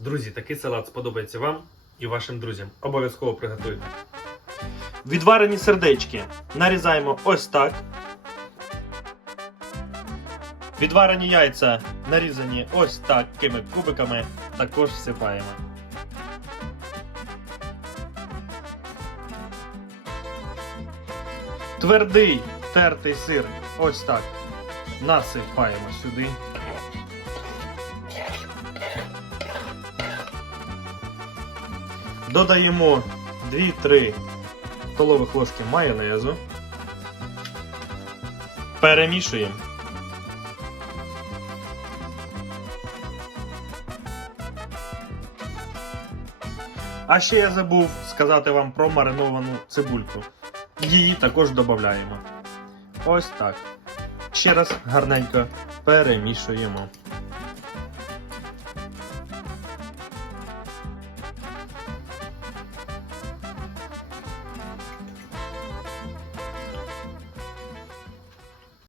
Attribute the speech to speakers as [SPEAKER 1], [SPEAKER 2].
[SPEAKER 1] Друзі, такий салат сподобається вам і вашим друзям. Обов'язково приготуйте. Відварені сердечки нарізаємо ось так. Відварені яйця нарізані ось такими кубиками, також всипаємо. Твердий тертий сир ось так насипаємо сюди. Додаємо 2-3 столових ложки майонезу. Перемішуємо. А ще я забув сказати вам про мариновану цибульку. Її також додаємо. Ось так. Ще раз гарненько перемішуємо.